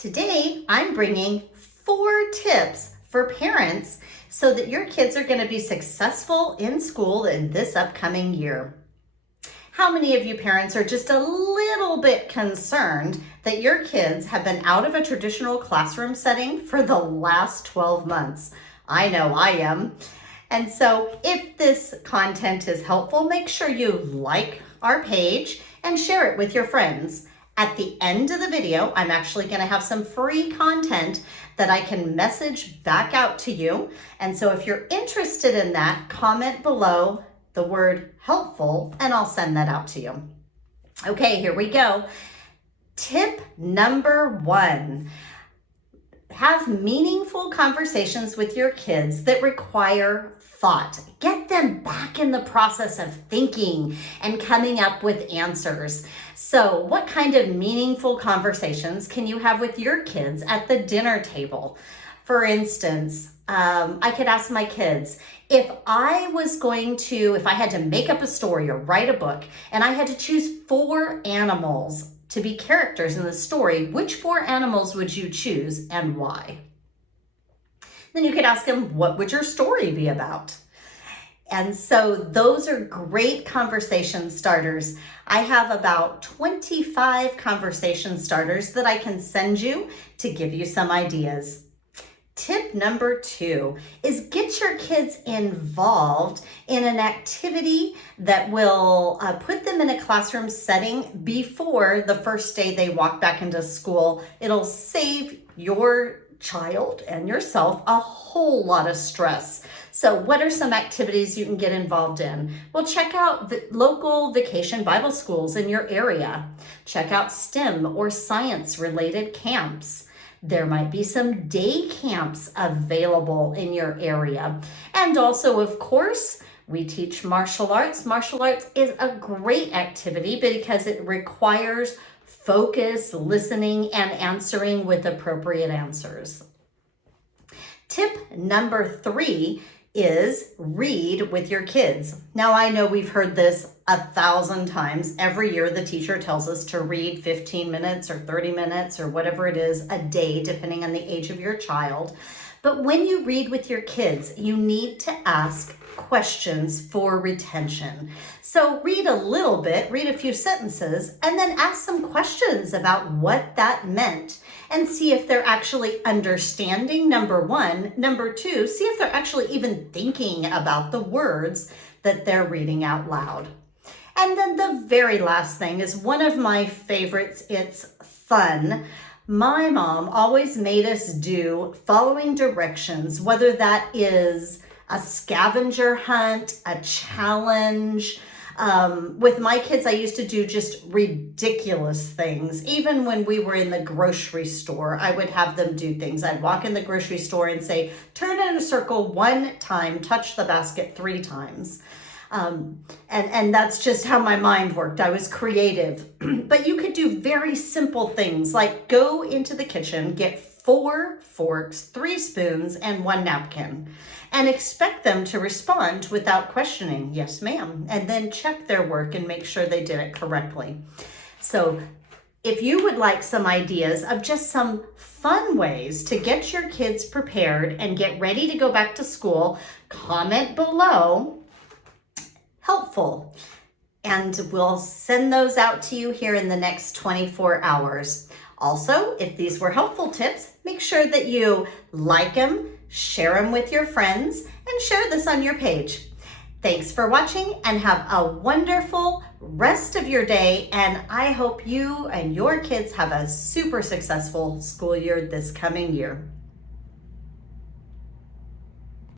Today, I'm bringing 4 tips for parents so that your kids are going to be successful in school in this upcoming year. How many of you parents are just a little bit concerned that your kids have been out of a traditional classroom setting for the last 12 months? I know I am. And so if this content is helpful, make sure you like our page and share it with your friends. At the end of the video, I'm actually going to have some free content that I can message back out to you. And so if you're interested in that, comment below the word helpful and I'll send that out to you. Okay, here we go. Tip number 1. Have meaningful conversations with your kids that require thought. Get them back in the process of thinking and coming up with answers. So what kind of meaningful conversations can you have with your kids at the dinner table? For instance, I could ask my kids, if I had to make up a story or write a book and I had to choose 4 animals to be characters in the story, which 4 animals would you choose and why? Then you could ask them, what would your story be about? And so those are great conversation starters. I have about 25 conversation starters that I can send you to give you some ideas. Tip number 2 is get your kids involved in an activity that will put them in a classroom setting before the first day they walk back into school. It'll save your child and yourself a whole lot of stress. So what are some activities you can get involved in? Well, check out the local vacation Bible schools in your area. Check out STEM or science related camps. There might be some day camps available in your area. And also, of course, we teach martial arts. Martial arts is a great activity because it requires focus, listening, and answering with appropriate answers. Tip number 3 is read with your kids. Now, I know we've heard this 1,000 times. Every year, the teacher tells us to read 15 minutes or 30 minutes or whatever it is a day, depending on the age of your child. But when you read with your kids, you need to ask questions for retention. So read a little bit, read a few sentences, and then ask some questions about what that meant and see if they're actually understanding, number 1. Number 2, see if they're actually even thinking about the words that they're reading out loud. And then the very last thing is one of my favorites. It's fun. My mom always made us do following directions, whether that is a scavenger hunt, a challenge. With my kids, I used to do just ridiculous things. Even when we were in the grocery store, I would have them do things. I'd walk in the grocery store and say, turn in a circle 1 time, touch the basket 3 times. And that's just how my mind worked. I was creative. But you could do very simple things like go into the kitchen, get 4 forks, 3 spoons, and 1 napkin, and expect them to respond without questioning, yes, ma'am, and then check their work and make sure they did it correctly. So if you would like some ideas of just some fun ways to get your kids prepared and get ready to go back to school, comment below. Helpful. And we'll send those out to you here in the next 24 hours. Also, if these were helpful tips, make sure that you like them, share them with your friends, and share this on your page. Thanks for watching and have a wonderful rest of your day. And I hope you and your kids have a super successful school year this coming year.